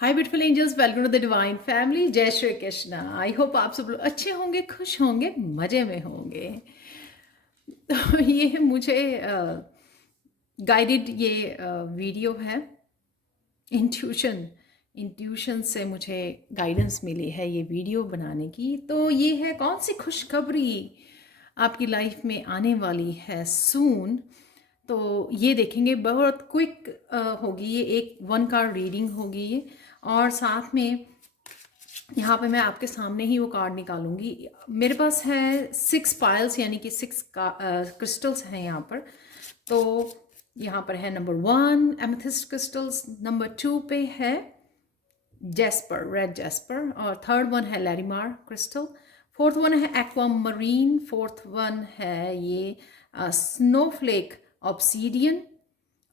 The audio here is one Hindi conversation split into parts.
Hi beautiful angels, welcome to the divine family. जय श्री कृष्णा। आई होप आप सब लोग अच्छे होंगे, खुश होंगे, मज़े में होंगे। तो ये मुझे गाइडेड ये वीडियो है। इंट्यूशन इंट्यूशन से मुझे गाइडेंस मिली है ये वीडियो बनाने की। तो ये है कौन सी खुशखबरी आपकी लाइफ में आने वाली है सून। तो ये देखेंगे, बहुत क्विक होगी ये, एक 1 कार्ड रीडिंग होगी ये। और साथ में यहाँ पे मैं आपके सामने ही वो कार्ड निकालूंगी। मेरे पास है 6 पाइल्स, यानी कि 6 क्रिस्टल्स हैं यहाँ पर। तो यहाँ पर है नंबर 1 एमेथिस्ट क्रिस्टल्स, नंबर 2 पे है जेस्पर, रेड जेस्पर, और थर्ड वन है लैरीमार क्रिस्टल, फोर्थ वन है एक्वामरीन, फोर्थ वन है ये स्नोफ्लेक ऑब्सीडियन,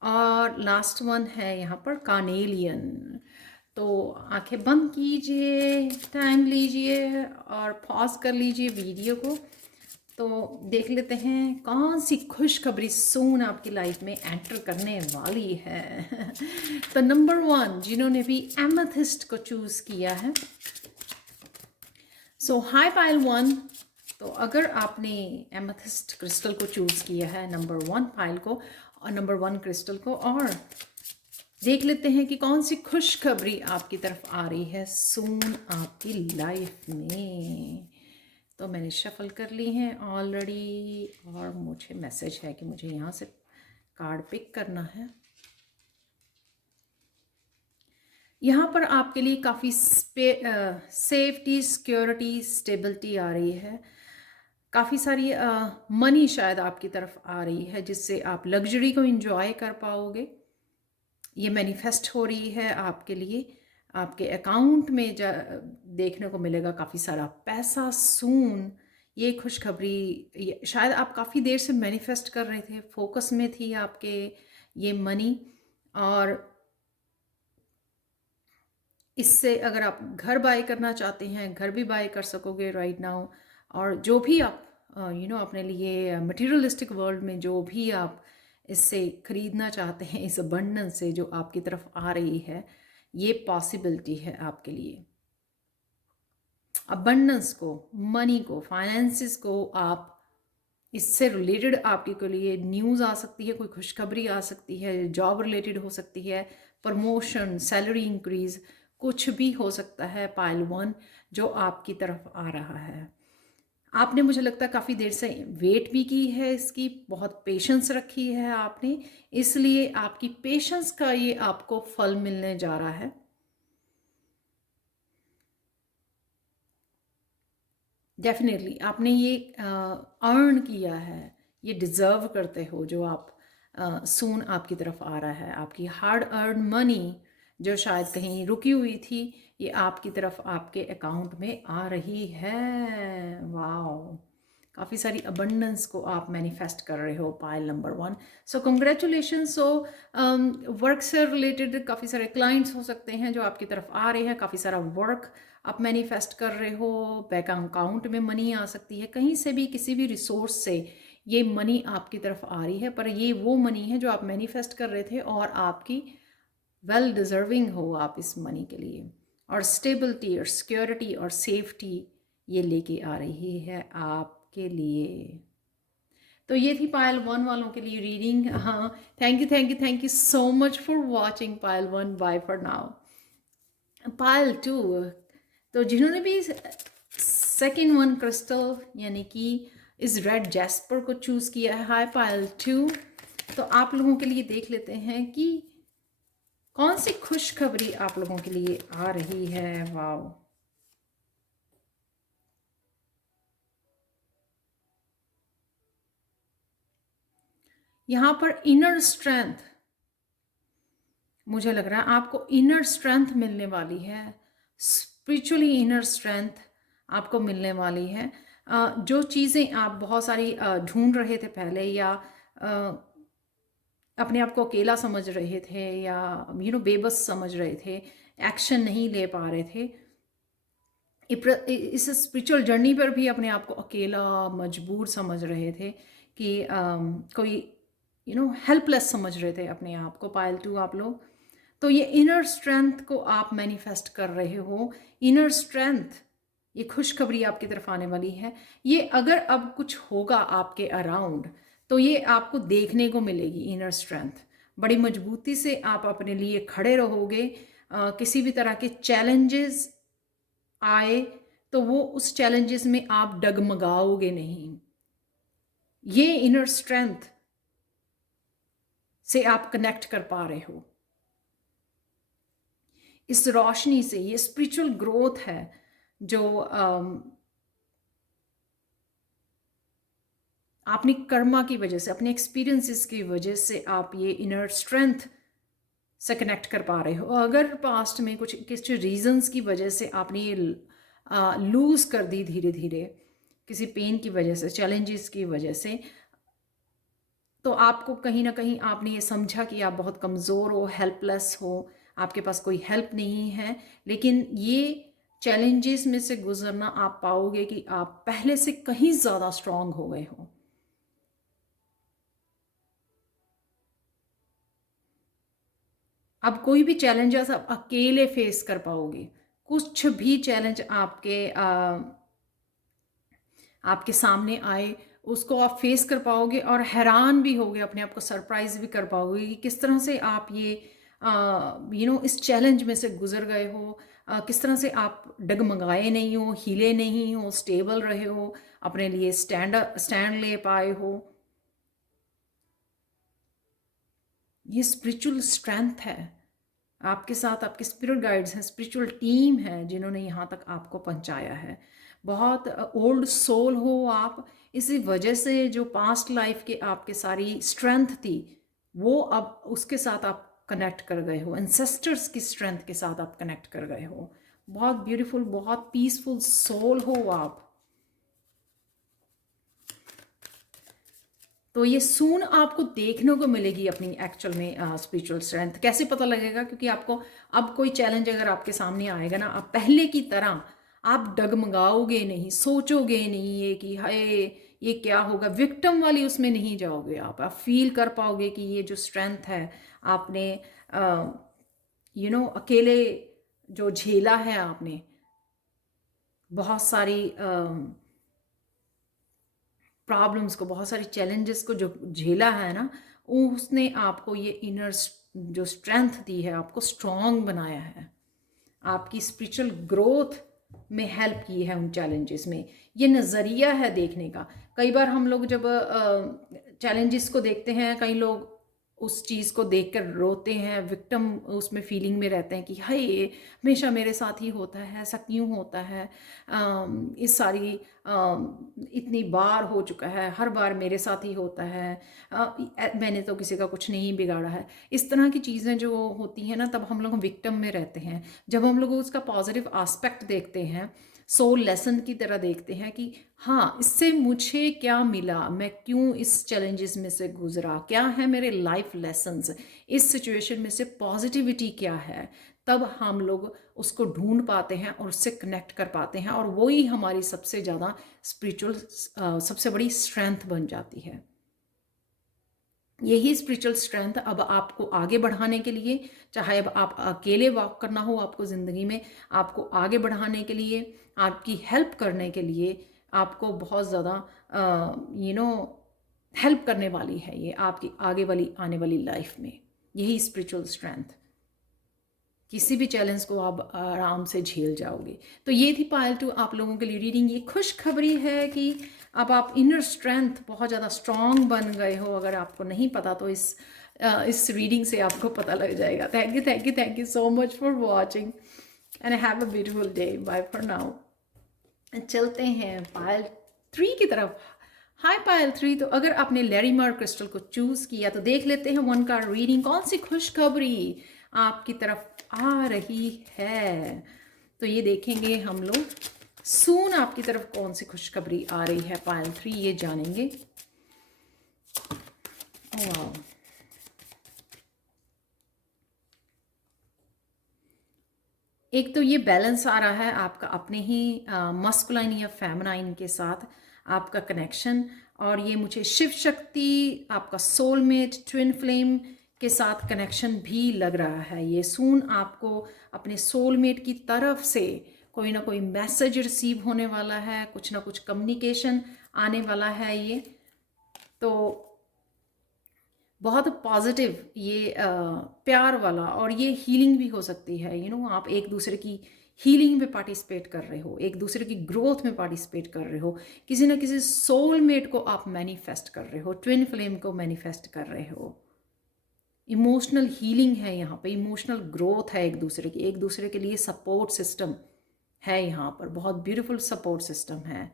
और लास्ट वन है यहाँ पर कार्नेलियन। तो आंखें बंद कीजिए, टाइम लीजिए और पॉज कर लीजिए वीडियो को। तो देख लेते हैं कौन सी खुशखबरी सून आपकी लाइफ में एंटर करने वाली है। तो नंबर 1, जिन्होंने भी एमेथिस्ट को चूज किया है, सो हाई पाइल 1। तो अगर आपने एमेथिस्ट क्रिस्टल को चूज किया है, नंबर 1 पाइल को और नंबर 1 क्रिस्टल को, और देख लेते हैं कि कौन सी खुशखबरी आपकी तरफ आ रही है सून आपकी लाइफ में। तो मैंने शफल कर ली हैं ऑलरेडी, और मुझे मैसेज है कि मुझे यहाँ से कार्ड पिक करना है। यहाँ पर आपके लिए काफ़ी सेफ्टी, सिक्योरिटी, स्टेबिलिटी आ रही है। काफ़ी सारी मनी शायद आपकी तरफ आ रही है, जिससे आप लग्जरी को एंजॉय कर पाओगे। ये मैनिफेस्ट हो रही है आपके लिए। आपके अकाउंट में देखने को मिलेगा काफ़ी सारा पैसा सून। ये खुशखबरी शायद आप काफ़ी देर से मैनिफेस्ट कर रहे थे, फोकस में थी आपके ये मनी। और इससे अगर आप घर बाय करना चाहते हैं, घर भी बाय कर सकोगे राइट नाउ। और जो भी आप अपने लिए मटेरियलिस्टिक वर्ल्ड में जो भी आप इससे खरीदना चाहते हैं, इस अबंडेंस से जो आपकी तरफ आ रही है, ये पॉसिबिलिटी है आपके लिए। अबंडेंस को, मनी को, फाइनेंसिस को, आप इससे रिलेटेड आपके के लिए न्यूज़ आ सकती है, कोई खुशखबरी आ सकती है, जॉब रिलेटेड हो सकती है, प्रमोशन, सैलरी इंक्रीज, कुछ भी हो सकता है पाइल 1 जो आपकी तरफ आ रहा है। आपने, मुझे लगता है, काफ़ी देर से वेट भी की है इसकी, बहुत पेशेंस रखी है आपने, इसलिए आपकी पेशेंस का ये आपको फल मिलने जा रहा है। डेफिनेटली आपने ये अर्न किया है, ये डिज़र्व करते हो जो आप सून आपकी तरफ आ रहा है। आपकी हार्ड अर्न मनी जो शायद कहीं रुकी हुई थी, ये आपकी तरफ आपके अकाउंट में आ रही है। वाओ, काफ़ी सारी अबंडेंस को आप मैनिफेस्ट कर रहे हो pile number 1। So congratulation. So work से रिलेटेड काफ़ी सारे क्लाइंट्स हो सकते हैं जो आपकी तरफ आ रहे हैं, काफ़ी सारा वर्क आप मैनिफेस्ट कर रहे हो। बैंक अकाउंट में मनी आ सकती है, कहीं से भी, किसी भी रिसोर्स से ये मनी आपकी तरफ आ रही है। पर ये वो मनी है जो आप मैनिफेस्ट कर रहे थे, और आपकी वेल डिज़र्विंग हो आप इस मनी के लिए। और स्टेबिलिटी और सिक्योरिटी और सेफ्टी ये लेके आ रही है आपके लिए। तो ये थी पायल 1 वालों के लिए रीडिंग। हाँ, thank you, thank you, thank you so much for watching Payal 1। Bye for now. Payal 2, तो जिन्होंने भी सेकेंड 1 क्रिस्टल यानी कि इस रेड जैस्पर को चूज़ किया है, हाई पायल 2, तो आप लोगों के लिए देख लेते हैं कि कौन सी खुशखबरी आप लोगों के लिए आ रही है। वाओ, यहाँ पर इनर स्ट्रेंथ, मुझे लग रहा है आपको इनर स्ट्रेंथ मिलने वाली है, स्पिरिचुअली इनर स्ट्रेंथ आपको मिलने वाली है। जो चीज़ें आप बहुत सारी ढूंढ रहे थे पहले, या अपने आप को अकेला समझ रहे थे, या बेबस समझ रहे थे, एक्शन नहीं ले पा रहे थे, इस स्पिरिचुअल जर्नी पर भी अपने आप को अकेला, मजबूर समझ रहे थे कि कोई हेल्पलेस समझ रहे थे अपने आप को, पायल 2 आप लोग। तो ये इनर स्ट्रेंथ को आप मैनिफेस्ट कर रहे हो। इनर स्ट्रेंथ, ये खुशखबरी आपकी तरफ आने वाली है। ये अगर अब कुछ होगा आपके अराउंड तो ये आपको देखने को मिलेगी। इनर स्ट्रेंथ, बड़ी मजबूती से आप अपने लिए खड़े रहोगे। किसी भी तरह के चैलेंजेस आए तो वो उस चैलेंजेस में आप डगमगाओगे नहीं। ये इनर स्ट्रेंथ से आप कनेक्ट कर पा रहे हो। इस रोशनी से ये स्पिरिचुअल ग्रोथ है जो आपने कर्मा की वजह से, अपने एक्सपीरियंसेस की वजह से आप ये इनर स्ट्रेंथ से कनेक्ट कर पा रहे हो। अगर पास्ट में किसी रीजंस की वजह से आपने ये लूज कर दी धीरे धीरे, किसी पेन की वजह से, चैलेंजेस की वजह से, तो आपको कहीं ना कहीं आपने ये समझा कि आप बहुत कमज़ोर हो, हेल्पलेस हो, आपके पास कोई हेल्प नहीं है। लेकिन ये चैलेंजेस में से गुजरना आप पाओगे कि आप पहले से कहीं ज़्यादा स्ट्रांग हो गए हो। अब कोई भी चैलेंजेस आप अकेले फेस कर पाओगे। कुछ भी चैलेंज आपके सामने आए उसको आप फेस कर पाओगे और हैरान भी होगे, अपने आप को सरप्राइज भी कर पाओगे कि किस तरह से आप ये इस चैलेंज में से गुजर गए हो। किस तरह से आप डगमगाए नहीं हो, हिले नहीं हो, स्टेबल रहे हो, अपने लिए स्टैंड ले पाए हो। ये स्पिरिचुअल स्ट्रेंथ है आपके साथ। आपके स्पिरिट गाइड्स हैं, स्पिरिचुअल टीम है जिन्होंने यहाँ तक आपको पहुँचाया है। बहुत ओल्ड सोल हो आप, इसी वजह से जो पास्ट लाइफ के आपके सारी स्ट्रेंथ थी वो अब उसके साथ आप कनेक्ट कर गए हो। एंसेस्टर्स की स्ट्रेंथ के साथ आप कनेक्ट कर गए हो। बहुत ब्यूटीफुल, बहुत पीसफुल सोल हो आप। तो ये सून आपको देखने को मिलेगी अपनी एक्चुअल में स्पिरिचुअल स्ट्रेंथ। कैसे पता लगेगा? क्योंकि आपको अब कोई चैलेंज अगर आपके सामने आएगा ना, आप पहले की तरह आप डगमगाओगे नहीं, सोचोगे नहीं ये कि हाय ये क्या होगा, विक्टिम वाली उसमें नहीं जाओगे। आप फील कर पाओगे कि ये जो स्ट्रेंथ है आपने अकेले जो झेला है आपने, बहुत सारी प्रॉब्लम्स को, बहुत सारी चैलेंजेस को जो झेला है ना, उसने आपको ये इनर जो स्ट्रेंथ दी है, आपको स्ट्रॉन्ग बनाया है, आपकी स्पिरिचुअल ग्रोथ में हेल्प की है उन चैलेंजेस में। ये नज़रिया है देखने का। कई बार हम लोग जब चैलेंजेस को देखते हैं, कई लोग उस चीज़ को देखकर रोते हैं, विक्टिम उसमें फीलिंग में रहते हैं कि हाय ये हमेशा मेरे साथ ही होता है, ऐसा क्यों होता है, इस सारी इतनी बार हो चुका है, हर बार मेरे साथ ही होता है, मैंने तो किसी का कुछ नहीं बिगाड़ा है। इस तरह की चीज़ें जो होती हैं ना, तब हम लोग विक्टिम में रहते हैं। जब हम लोग उसका पॉजिटिव आस्पेक्ट देखते हैं, सोल लेसन की तरह देखते हैं कि हाँ इससे मुझे क्या मिला, मैं क्यों इस चैलेंजेस में से गुजरा, क्या है मेरे लाइफ लेसन्स, इस सिचुएशन में से पॉजिटिविटी क्या है, तब हम लोग उसको ढूंढ पाते हैं और उससे कनेक्ट कर पाते हैं। और वही हमारी सबसे ज़्यादा स्पिरिचुअल सबसे बड़ी स्ट्रेंथ बन जाती है। यही स्पिरिचुअल स्ट्रेंथ अब आपको आगे बढ़ाने के लिए, चाहे अब आप अकेले वॉक करना हो आपको ज़िंदगी में, आपको आगे बढ़ाने के लिए, आपकी हेल्प करने के लिए, आपको बहुत ज़्यादा हेल्प करने वाली है ये आपकी आगे वाली आने वाली लाइफ में। यही स्पिरिचुअल स्ट्रेंथ, किसी भी चैलेंज को आप आराम से झेल जाओगे। तो ये थी पायल 2 आप लोगों के लिए रीडिंग। ये खुशखबरी है कि अब आप इनर स्ट्रेंथ बहुत ज़्यादा स्ट्रॉन्ग बन गए हो। अगर आपको नहीं पता तो इस रीडिंग से आपको पता लग जाएगा। Thank you so much for watching and have a beautiful day. Bye for now. चलते हैं पायल 3 की तरफ। हाय पायल 3, तो अगर आपने लैरीमर क्रिस्टल को चूज़ किया तो देख लेते हैं 1 कार्ड रीडिंग, कौन सी खुशखबरी आपकी तरफ आ रही है। तो ये देखेंगे हम लोग सून आपकी तरफ कौन सी खुशखबरी आ रही है पायल 3, ये जानेंगे। वाह, एक तो ये बैलेंस आ रहा है आपका अपने ही मस्कुलाइन या फेमिनाइन के साथ आपका कनेक्शन, और ये मुझे शिव शक्ति, आपका सोलमेट, ट्विन फ्लेम के साथ कनेक्शन भी लग रहा है। ये सून आपको अपने सोलमेट की तरफ से कोई ना कोई मैसेज रिसीव होने वाला है, कुछ ना कुछ कम्युनिकेशन आने वाला है। ये तो बहुत पॉजिटिव, ये प्यार वाला, और ये हीलिंग भी हो सकती है। आप एक दूसरे की हीलिंग में पार्टिसिपेट कर रहे हो, एक दूसरे की ग्रोथ में पार्टिसिपेट कर रहे हो, किसी ना किसी सोलमेट को आप मैनिफेस्ट कर रहे हो, ट्विन फ्लेम को मैनिफेस्ट कर रहे हो। इमोशनल हीलिंग है यहाँ पे, इमोशनल ग्रोथ है, एक दूसरे के लिए सपोर्ट सिस्टम है यहाँ पर, बहुत ब्यूटीफुल सपोर्ट सिस्टम है।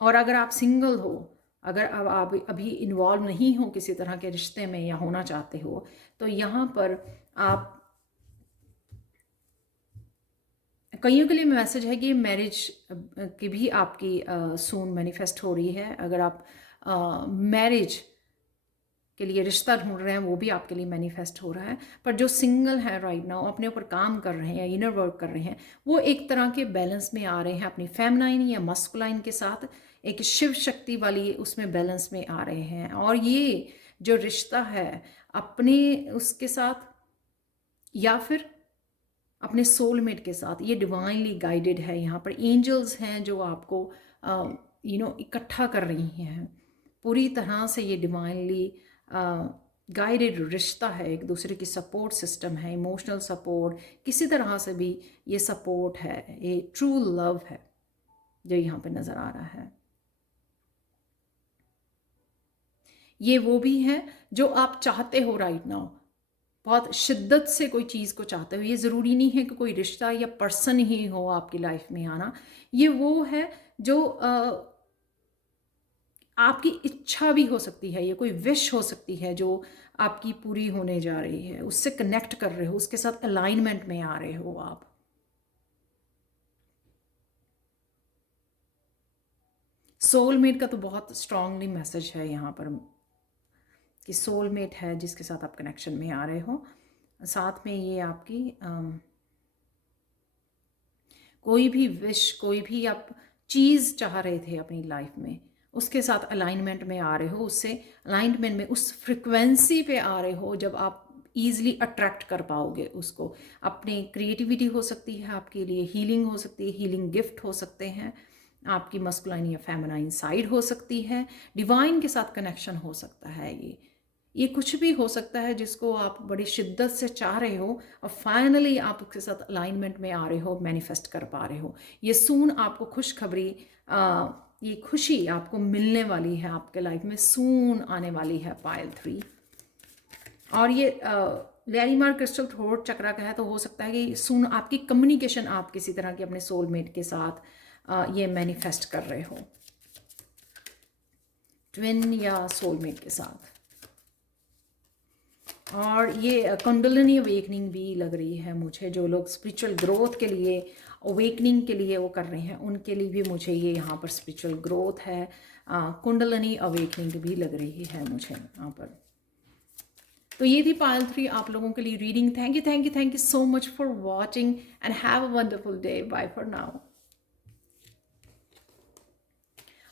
और अगर आप सिंगल हो, अगर अब आप अभी इन्वॉल्व नहीं हो किसी तरह के रिश्ते में या होना चाहते हो, तो यहाँ पर आप, कईयों के लिए मैसेज है कि मैरिज की भी आपकी सून मैनिफेस्ट हो रही है। अगर आप मैरिज के लिए रिश्ता ढूंढ रहे हैं, वो भी आपके लिए मैनिफेस्ट हो रहा है। पर जो सिंगल है राइट नाउ, अपने ऊपर काम कर रहे हैं या इनर वर्क कर रहे हैं, वो एक तरह के बैलेंस में आ रहे हैं अपनी फेमिनाइन या मस्कुलाइन के साथ, एक शिव शक्ति वाली उसमें बैलेंस में आ रहे हैं। और ये जो रिश्ता है अपने उसके साथ या फिर अपने सोलमेट के साथ, ये डिवाइनली गाइडेड है। यहाँ पर एंजल्स हैं जो आपको इकट्ठा कर रही हैं। पूरी तरह से ये डिवाइनली गाइडेड रिश्ता है, एक दूसरे की सपोर्ट सिस्टम है, इमोशनल सपोर्ट, किसी तरह से भी ये सपोर्ट है, ये ट्रू लव है जो यहाँ पे नज़र आ रहा है। ये वो भी है जो आप चाहते हो राइट नाउ, बहुत शिद्दत से कोई चीज़ को चाहते हो। ये ज़रूरी नहीं है कि कोई रिश्ता या पर्सन ही हो आपकी लाइफ में आना, ये वो है जो आपकी इच्छा भी हो सकती है, ये कोई विश हो सकती है जो आपकी पूरी होने जा रही है, उससे कनेक्ट कर रहे हो, उसके साथ अलाइनमेंट में आ रहे हो आप। सोलमेट का तो बहुत स्ट्रांगली मैसेज है यहाँ पर कि सोलमेट है जिसके साथ आप कनेक्शन में आ रहे हो। साथ में ये आपकी कोई भी विश, कोई भी आप चीज़ चाह रहे थे अपनी लाइफ में, उसके साथ अलाइनमेंट में आ रहे हो, उससे अलाइनमेंट में उस फ्रिक्वेंसी पे आ रहे हो जब आप ईज़िली अट्रैक्ट कर पाओगे उसको। अपनी क्रिएटिविटी हो सकती है आपके लिए, हीलिंग हो सकती है, हीलिंग गिफ्ट हो सकते हैं, आपकी मस्कुलाइन या फेमिनाइन साइड हो सकती है, डिवाइन के साथ कनेक्शन हो सकता है। ये कुछ भी हो सकता है जिसको आप बड़ी शिद्दत से चाह रहे हो और फाइनली आप उसके साथ अलाइनमेंट में आ रहे हो, मैनिफेस्ट कर पा रहे हो। ये सून आपको खुशखबरी, ये खुशी आपको मिलने वाली है, आपके लाइफ में सून आने वाली है पायल 3। और ये लैरीमार क्रिस्टल थ्रोट चक्रा का है, तो हो सकता है कि सून आपकी कम्युनिकेशन आप किसी तरह के अपने सोलमेट के साथ ये मैनिफेस्ट कर रहे हो, ट्विन या सोलमेट के साथ। और ये कुंडलिनी अवेकनिंग भी लग रही है मुझे, जो लोग स्पिरिचुअल ग्रोथ के लिए, अवेकनिंग के लिए वो कर रहे हैं, उनके लिए भी मुझे ये यहाँ पर स्पिरिचुअल ग्रोथ है, कुंडलिनी अवेकनिंग भी लग रही है मुझे यहाँ पर। तो ये थी पायल 3 आप लोगों के लिए reading. Thank you so much for watching and have a wonderful day. Bye for now.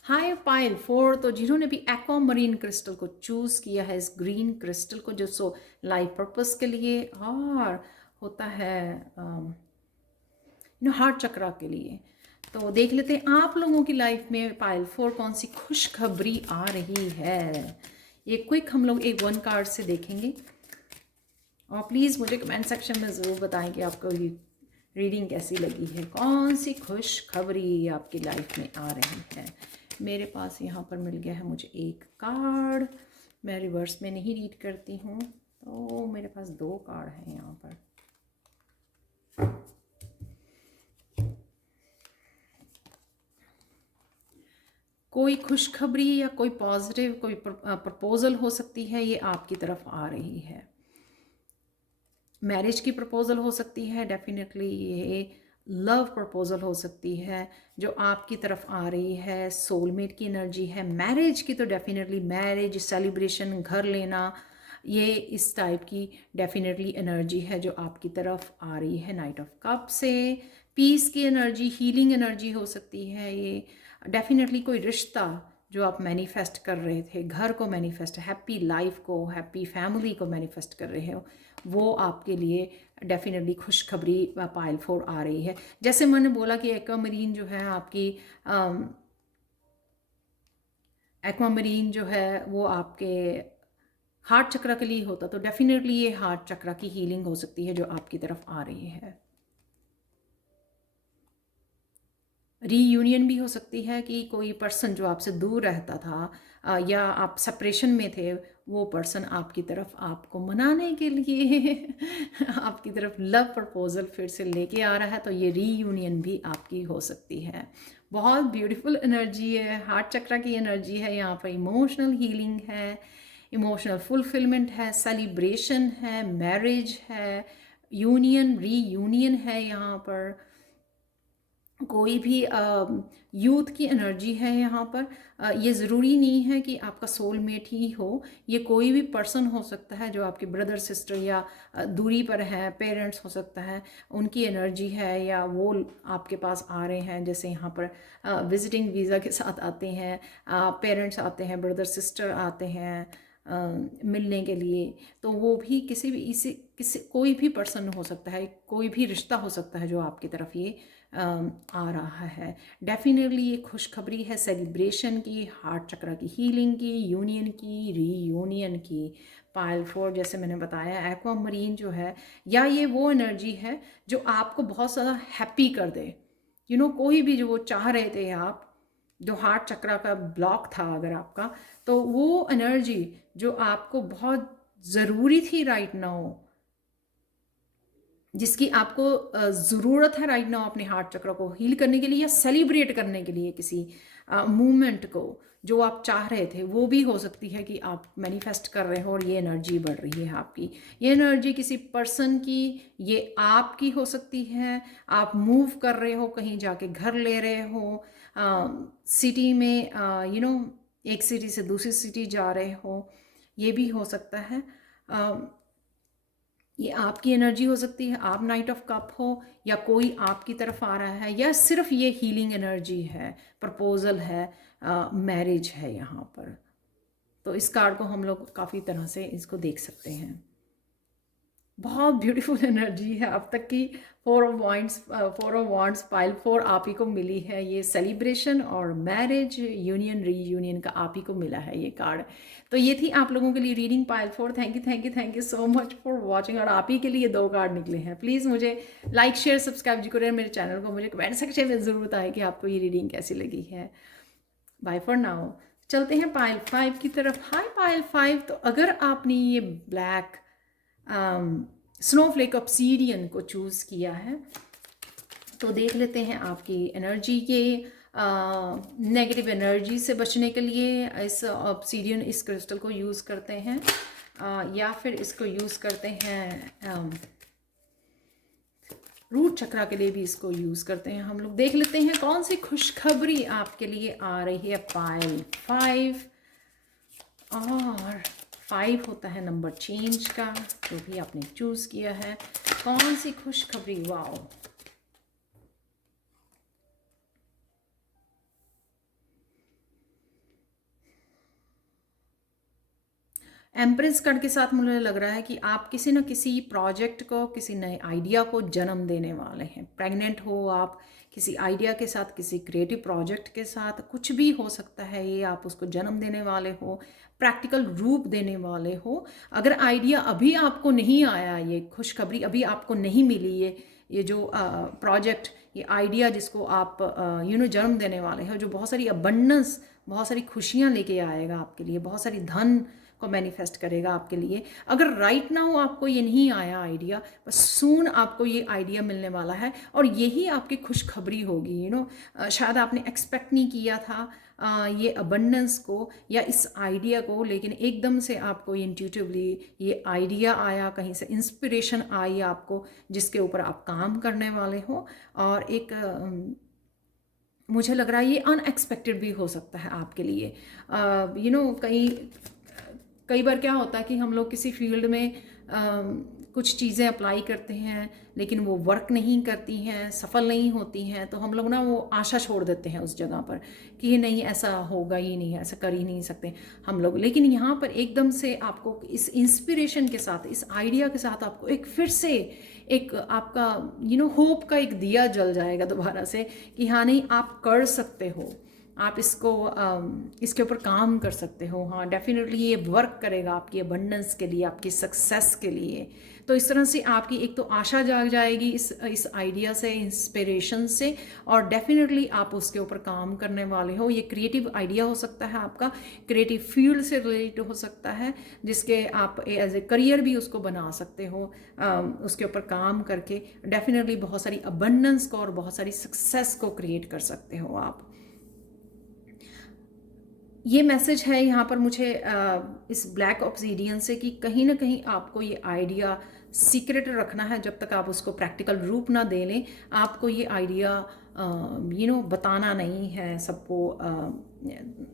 Hi Payal 4, तो जिन्होंने भी एक्वामरीन क्रिस्टल को चूज़ किया है, इस ग्रीन क्रिस्टल को, जो सो लाइफ पर्पस के लिए और होता है हार्ट चक्रा के लिए, तो देख लेते हैं आप लोगों की लाइफ में पायल 4 कौन सी खुशखबरी आ रही है। ये क्विक हम लोग एक 1 कार्ड से देखेंगे, और प्लीज़ मुझे कमेंट सेक्शन में ज़रूर बताएं कि आपको ये रीडिंग कैसी लगी है, कौन सी खुशखबरी आपकी लाइफ में आ रही है। मेरे पास यहाँ पर मिल गया है मुझे एक कार्ड, मैं रिवर्स में नहीं रीड करती हूँ, तो मेरे पास 2 कार्ड हैं यहाँ पर। कोई खुशखबरी या कोई पॉजिटिव, कोई प्रपोजल हो सकती है, ये आपकी तरफ आ रही है। मैरिज की प्रपोजल हो सकती है, डेफिनेटली ये लव प्रपोजल हो सकती है जो आपकी तरफ आ रही है, सोलमेट की एनर्जी है। मैरिज की तो डेफिनेटली मैरिज, सेलिब्रेशन, घर लेना, ये इस टाइप की डेफिनेटली एनर्जी है जो आपकी तरफ आ रही है। नाइट ऑफ कप से पीस की एनर्जी, हीलिंग एनर्जी हो सकती है। ये डेफिनेटली कोई रिश्ता जो आप मैनिफेस्ट कर रहे थे, घर को मैनिफेस्ट, हैप्पी लाइफ को, हैप्पी फैमिली को मैनिफेस्ट कर रहे हो, वो आपके लिए डेफिनेटली खुशखबरी पाइल 4 आ रही है। जैसे मैंने बोला कि एक्वामरीन जो है आपकी एक्वामरीन जो है वो आपके हार्ट चक्र के लिए होता, तो डेफिनेटली ये हार्ट चक्र की हीलिंग हो सकती है जो आपकी तरफ आ रही है। रीयूनियन भी हो सकती है कि कोई पर्सन जो आपसे दूर रहता था या आप सेपरेशन में थे, वो पर्सन आपकी तरफ आपको मनाने के लिए आपकी तरफ लव प्रपोजल फिर से लेके आ रहा है, तो ये रीयूनियन भी आपकी हो सकती है। बहुत ब्यूटीफुल एनर्जी है, हार्ट चक्र की एनर्जी है, यहाँ पर इमोशनल हीलिंग है, इमोशनल फुलफिलमेंट है, सेलिब्रेशन है, मैरिज है, यूनियन रीयूनियन है। यहाँ पर कोई भी यूथ की एनर्जी है यहाँ पर। ये ज़रूरी नहीं है कि आपका सोलमेट ही हो, ये कोई भी पर्सन हो सकता है जो आपके ब्रदर सिस्टर या दूरी पर है, पेरेंट्स हो सकता है, उनकी एनर्जी है, या वो आपके पास आ रहे हैं, जैसे यहाँ पर विजिटिंग वीज़ा के साथ आते हैं, पेरेंट्स आते हैं, ब्रदर सिस्टर आते हैं मिलने के लिए, तो वो भी किसी कोई भी पर्सन हो सकता है, कोई भी रिश्ता हो सकता है जो आपकी तरफ ये आ रहा है। डेफिनेटली ये खुशखबरी है सेलिब्रेशन की, हार्ट चक्र की हीलिंग की, यूनियन की, रीयूनियन की। पाइल 4 जैसे मैंने बताया एक्वामरीन जो है, या ये वो एनर्जी है जो आपको बहुत ज़्यादा हैप्पी कर दे। कोई भी जो वो चाह रहे थे आप, जो हार्ट चक्र का ब्लॉक था अगर आपका, तो वो एनर्जी जो आपको बहुत ज़रूरी थी राइट नाउ, जिसकी आपको ज़रूरत है राइट नाउ अपने हार्ट चक्र को हील करने के लिए या सेलिब्रेट करने के लिए, किसी मूवमेंट को जो आप चाह रहे थे, वो भी हो सकती है कि आप मैनिफेस्ट कर रहे हो और ये एनर्जी बढ़ रही है आपकी। ये एनर्जी किसी पर्सन की, ये आपकी हो सकती है। आप मूव कर रहे हो, कहीं जाके घर ले रहे हो, सिटी में एक सिटी से दूसरी सिटी जा रहे हो, ये भी हो सकता है। ये आपकी एनर्जी हो सकती है, आप नाइट ऑफ कप हो, या कोई आपकी तरफ आ रहा है, या सिर्फ ये हीलिंग एनर्जी है, प्रपोजल है, मैरिज है यहाँ पर। तो इस कार्ड को हम लोग काफ़ी तरह से इसको देख सकते हैं। बहुत ब्यूटीफुल एनर्जी है अब तक की। 4 ऑफ वांड्स पाइल 4 आप ही को मिली है। ये सेलिब्रेशन और मैरिज, यूनियन, रीयूनियन का आप ही को मिला है ये कार्ड। तो ये थी आप लोगों के लिए reading pile 4। Thank you so much for watching. और आप ही के लिए 2 कार्ड निकले हैं। प्लीज़ मुझे लाइक शेयर सब्सक्राइब जी करें मेरे चैनल को। मुझे कमेंट सेक्शन में ज़रूर बताएं कि आपको ये रीडिंग कैसी लगी है। Bye for now. चलते हैं पाइल 5 की तरफ। Hi pile 5। तो अगर आपने ये ब्लैक स्नोफ्लेक ऑब्सीडियन को चूज़ किया है, तो देख लेते हैं आपकी एनर्जी के नेगेटिव एनर्जी से बचने के लिए इस ऑब्सीडियन, इस क्रिस्टल को यूज़ करते हैं, या फिर इसको यूज़ करते हैं रूट चक्रा के लिए भी इसको यूज़ करते हैं हम लोग। देख लेते हैं कौन सी खुशखबरी आपके लिए आ रही है पाइल 5। और 5 होता है नंबर चेंज का, जो भी आपने चूज़ किया है। कौन सी खुशखबरी? वाओ, एम्प्रेस कार्ड के साथ मुझे लग रहा है कि आप किसी न किसी प्रोजेक्ट को, किसी नए आइडिया को जन्म देने वाले हैं। प्रेग्नेंट हो आप किसी आइडिया के साथ, किसी क्रिएटिव प्रोजेक्ट के साथ, कुछ भी हो सकता है ये, आप उसको जन्म देने वाले हो, प्रैक्टिकल रूप देने वाले हो। अगर आइडिया अभी आपको नहीं आया, ये खुशखबरी अभी आपको नहीं मिली, ये जो प्रोजेक्ट, ये आइडिया जिसको आप जन्म देने वाले हो, जो बहुत सारी अबंडेंस, बहुत सारी खुशियाँ लेके आएगा आपके लिए, बहुत सारी धन को मैनिफेस्ट करेगा आपके लिए। अगर राइट नाउ आपको ये नहीं आया आइडिया, बस सून आपको ये आइडिया मिलने वाला है, और यही आपकी खुशखबरी होगी। शायद आपने एक्सपेक्ट नहीं किया था ये अबंडेंस को या इस आइडिया को, लेकिन एकदम से आपको इंट्यूटिवली ये आइडिया आया, कहीं से इंस्पिरेशन आई आपको, जिसके ऊपर आप काम करने वाले हो। और एक मुझे लग रहा है ये अनएक्सपेक्टेड भी हो सकता है आपके लिए। कई बार क्या होता है कि हम लोग किसी फील्ड में कुछ चीज़ें अप्लाई करते हैं लेकिन वो वर्क नहीं करती हैं, सफल नहीं होती हैं, तो हम लोग ना वो आशा छोड़ देते हैं उस जगह पर कि ये नहीं, ऐसा होगा ही नहीं, ऐसा कर ही नहीं सकते हम लोग। लेकिन यहाँ पर एकदम से आपको इस इंस्पिरेशन के साथ, इस आइडिया के साथ आपको एक फिर से एक आपका होप का एक दिया जल जाएगा दोबारा से कि हाँ नहीं, आप कर सकते हो, आप इसके ऊपर काम कर सकते हो। हाँ डेफिनेटली ये वर्क करेगा आपकी अबंडेंस के लिए, आपकी सक्सेस के लिए। तो इस तरह से आपकी एक तो आशा जाग जाएगी इस आइडिया से, इंस्पिरेशन से, और डेफिनेटली आप उसके ऊपर काम करने वाले हो। ये क्रिएटिव आइडिया हो सकता है, आपका क्रिएटिव फील्ड से रिलेटेड हो सकता है, जिसके आप एज ए करियर भी उसको बना सकते हो, उसके ऊपर काम करके डेफिनेटली बहुत सारी अबंडेंस को और बहुत सारी सक्सेस को क्रिएट कर सकते हो आप। ये मैसेज है यहाँ पर मुझे इस ब्लैक ऑब्सीडियन से कि कहीं ना कहीं आपको ये आइडिया सीक्रेट रखना है जब तक आप उसको प्रैक्टिकल रूप ना दे लें। आपको ये आइडिया बताना नहीं है सबको,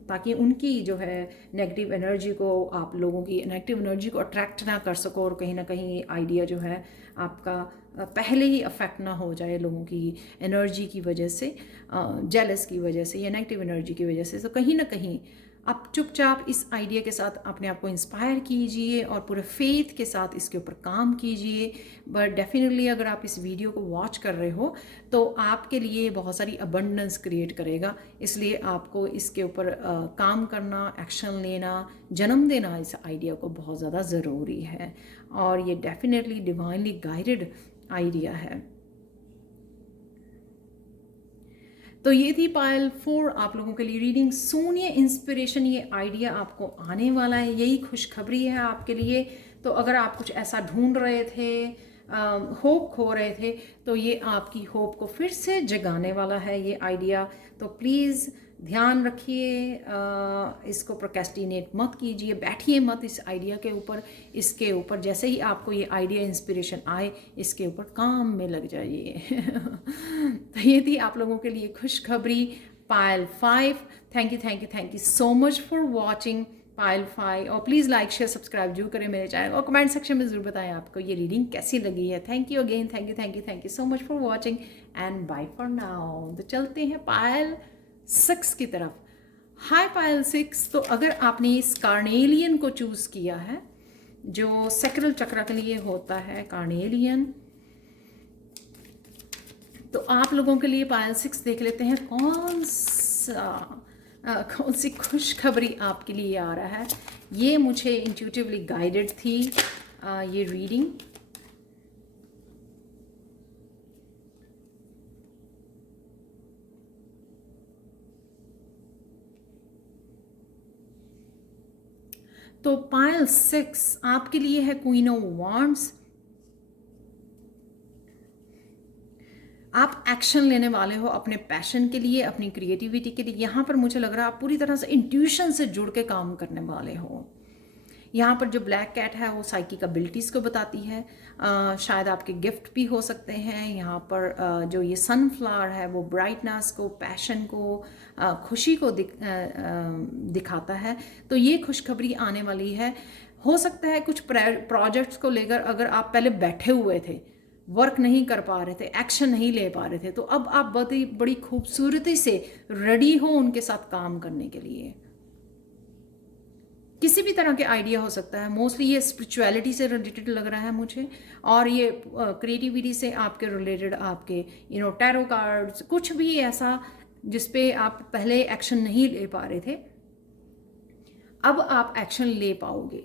ताकि उनकी जो है नेगेटिव एनर्जी को, आप लोगों की नेगेटिव एनर्जी को अट्रैक्ट ना कर सको, और कहीं ना कहीं ये आइडिया जो है आपका पहले ही अफेक्ट ना हो जाए लोगों की एनर्जी की वजह से, जेलस की वजह से या नेगेटिव एनर्जी की वजह से। तो कहीं ना कहीं आप चुपचाप इस आइडिया के साथ अपने आप को इंस्पायर कीजिए और पूरे फेथ के साथ इसके ऊपर काम कीजिए। बट डेफिनेटली अगर आप इस वीडियो को वॉच कर रहे हो तो आपके लिए बहुत सारी अबंडेंस क्रिएट करेगा, इसलिए आपको इसके ऊपर काम करना, एक्शन लेना, जन्म देना इस आइडिया को बहुत ज़्यादा ज़रूरी है। और ये डेफिनेटली डिवाइनली गाइडेड आइडिया है। तो ये थी पायल 4 आप लोगों के लिए रीडिंग। सून ये इंस्पिरेशन, ये आइडिया आपको आने वाला है, यही खुशखबरी है आपके लिए। तो अगर आप कुछ ऐसा ढूंढ रहे थे, होप खो रहे थे, तो ये आपकी होप को फिर से जगाने वाला है ये आइडिया। तो प्लीज़ ध्यान रखिए, इसको प्रोक्रेस्टिनेट मत कीजिए, बैठिए मत इस आइडिया के ऊपर। इसके ऊपर जैसे ही आपको ये आइडिया इंस्पिरेशन आए, इसके ऊपर काम में लग जाइए। तो ये थी आप लोगों के लिए खुशखबरी Payal 5। Thank you so much for watching Payal 5। और प्लीज़ लाइक शेयर सब्सक्राइब जरूर करें मेरे चैनल, और कमेंट सेक्शन में ज़रूर बताएं आपको ये रीडिंग कैसी लगी है। Thank you again, thank you so much for watching and bye for now. तो चलते हैं पायल 6 की तरफ। हाय पायल 6। तो अगर आपने इस कार्नेलियन को चूज़ किया है, जो सैक्रल चक्र के लिए होता है कार्नेलियन, तो आप लोगों के लिए पायल 6 देख लेते हैं कौन सी खुशखबरी आपके लिए आ रहा है। ये मुझे इंट्यूटिवली गाइडेड थी ये रीडिंग। तो पायल 6 आपके लिए है क्वीन ऑफ वांड्स। आप एक्शन लेने वाले हो अपने पैशन के लिए, अपनी क्रिएटिविटी के लिए। यहाँ पर मुझे लग रहा है आप पूरी तरह से इंट्यूशन से जुड़ के काम करने वाले हो। यहाँ पर जो ब्लैक कैट है वो साइकिक एबिलिटीज़ को बताती है, शायद आपके गिफ्ट भी हो सकते हैं। यहाँ पर जो ये सनफ्लावर है वो ब्राइटनेस को, पैशन को, खुशी को दिखाता है। तो ये खुशखबरी आने वाली है। हो सकता है कुछ प्रोजेक्ट्स को लेकर अगर आप पहले बैठे हुए थे, वर्क नहीं कर पा रहे थे, एक्शन नहीं ले पा रहे थे, तो अब आप बहुत ही बड़ी खूबसूरती से रेडी हो उनके साथ काम करने के लिए। किसी भी तरह के आइडिया हो सकता है, मोस्टली ये स्पिरिचुअलिटी से रिलेटेड लग रहा है मुझे, और ये क्रिएटिविटी से आपके रिलेटेड, आपके टैरो कार्ड्स, कुछ भी ऐसा जिस पे आप पहले एक्शन नहीं ले पा रहे थे, अब आप एक्शन ले पाओगे।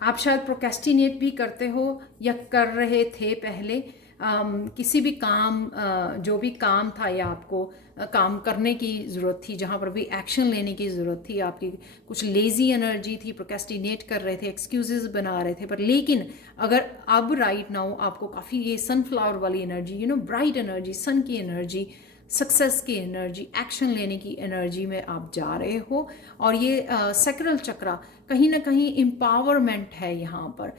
आप शायद प्रोक्रेस्टिनेट भी करते हो या कर रहे थे पहले, किसी भी काम, जो भी काम था या आपको काम करने की ज़रूरत थी, जहाँ पर भी एक्शन लेने की ज़रूरत थी, आपकी कुछ लेज़ी एनर्जी थी, प्रोक्रेस्टिनेट कर रहे थे, एक्सक्यूजेस बना रहे थे। पर लेकिन अगर अब राइट नाउ आपको काफ़ी ये सनफ्लावर वाली एनर्जी, ब्राइट एनर्जी, सन की एनर्जी, सक्सेस की एनर्जी, एक्शन लेने की एनर्जी में आप जा रहे हो। और ये सैक्रल चक्र कहीं ना कहीं एम्पावरमेंट है यहाँ पर।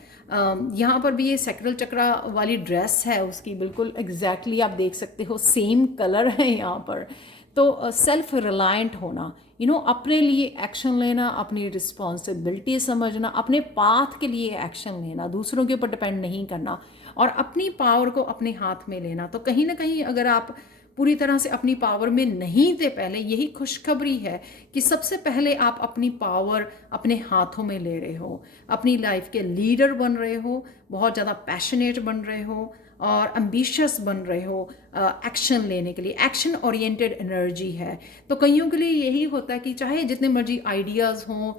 यहाँ पर भी ये सैक्रल चक्र वाली ड्रेस है उसकी, बिल्कुल एग्जैक्टली आप देख सकते हो सेम कलर है यहाँ पर। तो सेल्फ रिलायंट होना, अपने लिए एक्शन लेना, अपनी रिस्पॉन्सिबिलिटी समझना, अपने पाथ के लिए एक्शन लेना, दूसरों के ऊपर डिपेंड नहीं करना और अपनी पावर को अपने हाथ में लेना। तो कहीं ना कहीं अगर आप पूरी तरह से अपनी पावर में नहीं थे पहले, यही खुशखबरी है कि सबसे पहले आप अपनी पावर अपने हाथों में ले रहे हो, अपनी लाइफ के लीडर बन रहे हो, बहुत ज़्यादा पैशनेट बन रहे हो और एम्बिशियस बन रहे हो एक्शन लेने के लिए। एक्शन ओरिएंटेड एनर्जी है। तो कईयों के लिए यही होता है कि चाहे जितने मर्जी आइडियाज़ हों,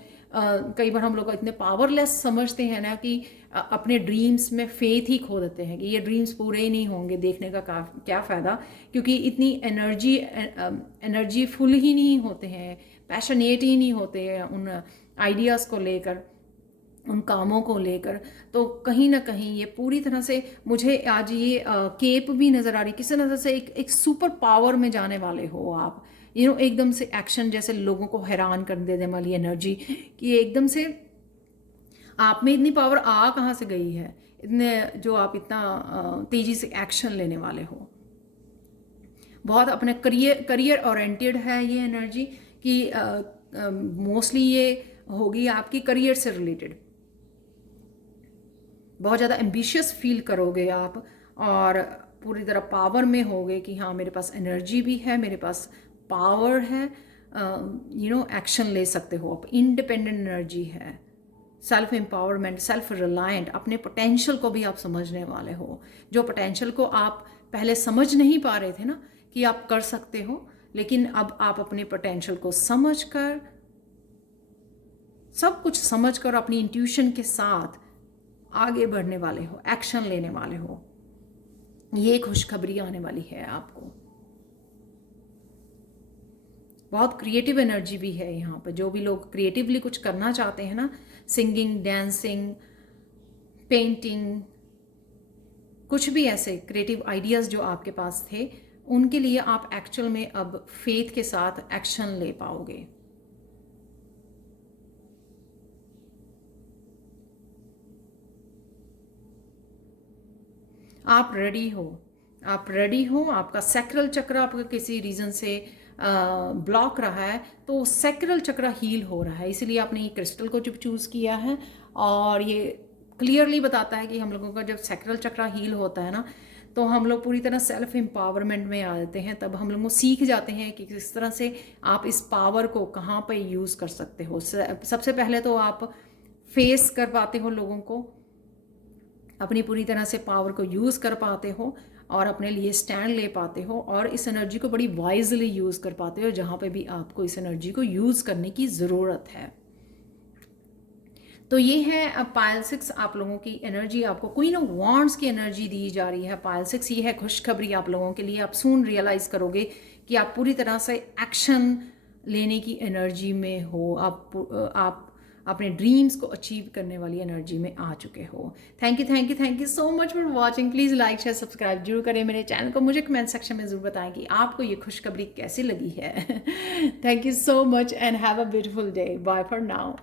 कई बार हम लोग इतने पावरलेस समझते हैं ना कि अपने ड्रीम्स में फेथ ही खो देते हैं कि ये ड्रीम्स पूरे ही नहीं होंगे, देखने का क्या फ़ायदा, क्योंकि इतनी एनर्जी फुल ही नहीं होते हैं, पैशनेट ही नहीं होते हैं उन आइडियाज़ को लेकर, उन कामों को लेकर। तो कहीं ना कहीं ये पूरी तरह से मुझे आज ये केप भी नज़र आ रही, किसी नज़र से एक सुपर पावर में जाने वाले हो आप, एकदम से एक्शन, जैसे लोगों को हैरान कर देने वाली एनर्जी कि एकदम से आप में इतनी पावर आ कहाँ से गई है, इतने जो आप इतना तेज़ी से एक्शन लेने वाले हो। बहुत अपने करियर ओरिएंटेड है ये एनर्जी कि मोस्टली ये होगी आपकी करियर से रिलेटेड। बहुत ज़्यादा एम्बिशियस फील करोगे आप और पूरी तरह पावर में होगे कि हाँ मेरे पास एनर्जी भी है, मेरे पास पावर है, एक्शन ले सकते हो आप। इंडिपेंडेंट एनर्जी है, सेल्फ एम्पावरमेंट, सेल्फ रिलायंट, अपने पोटेंशियल को भी आप समझने वाले हो। जो पोटेंशियल को आप पहले समझ नहीं पा रहे थे ना कि आप कर सकते हो, लेकिन अब आप अपने पोटेंशियल को समझकर, सब कुछ समझकर अपनी इंट्यूशन के साथ आगे बढ़ने वाले हो, एक्शन लेने वाले हो। ये खुशखबरी आने वाली है आपको। बहुत क्रिएटिव एनर्जी भी है यहाँ पर। जो भी लोग क्रिएटिवली कुछ करना चाहते हैं ना, सिंगिंग, डांसिंग, पेंटिंग, कुछ भी ऐसे क्रिएटिव आइडियाज़ जो आपके पास थे, उनके लिए आप एक्चुअल में अब फेथ के साथ एक्शन ले पाओगे। आप रेडी हो, आप रेडी हो। आपका सैक्रल चक्र आपका किसी रीज़न से ब्लॉक रहा है, तो सैक्रल चक्र हील हो रहा है, इसीलिए आपने ये क्रिस्टल को जब चूज़ किया है। और ये क्लियरली बताता है कि हम लोगों का जब सैक्रल चक्र हील होता है ना, तो हम लोग पूरी तरह सेल्फ एम्पावरमेंट में आ जाते हैं। तब हम लोग सीख जाते हैं कि किस तरह से आप इस पावर को कहाँ पर यूज़ कर सकते हो। सबसे पहले तो आप फेस कर पाते हो लोगों को, अपनी पूरी तरह से पावर को यूज़ कर पाते हो और अपने लिए स्टैंड ले पाते हो और इस एनर्जी को बड़ी वाइजली यूज़ कर पाते हो जहाँ पे भी आपको इस एनर्जी को यूज़ करने की ज़रूरत है। तो ये है पायल 6 आप लोगों की एनर्जी। आपको क्वीन ऑफ वांड्स की एनर्जी दी जा रही है। पायल 6 ये है खुशखबरी आप लोगों के लिए। आप सून रियलाइज़ करोगे कि आप पूरी तरह से एक्शन लेने की एनर्जी में हो। आप अपने ड्रीम्स को अचीव करने वाली एनर्जी में आ चुके हो। Thank you so much for watching. Please like share subscribe जरूर करें मेरे चैनल को। मुझे कमेंट सेक्शन में ज़रूर बताएं कि आपको ये खुशखबरी कैसी लगी है। Thank you so much and have a beautiful day. Bye for now.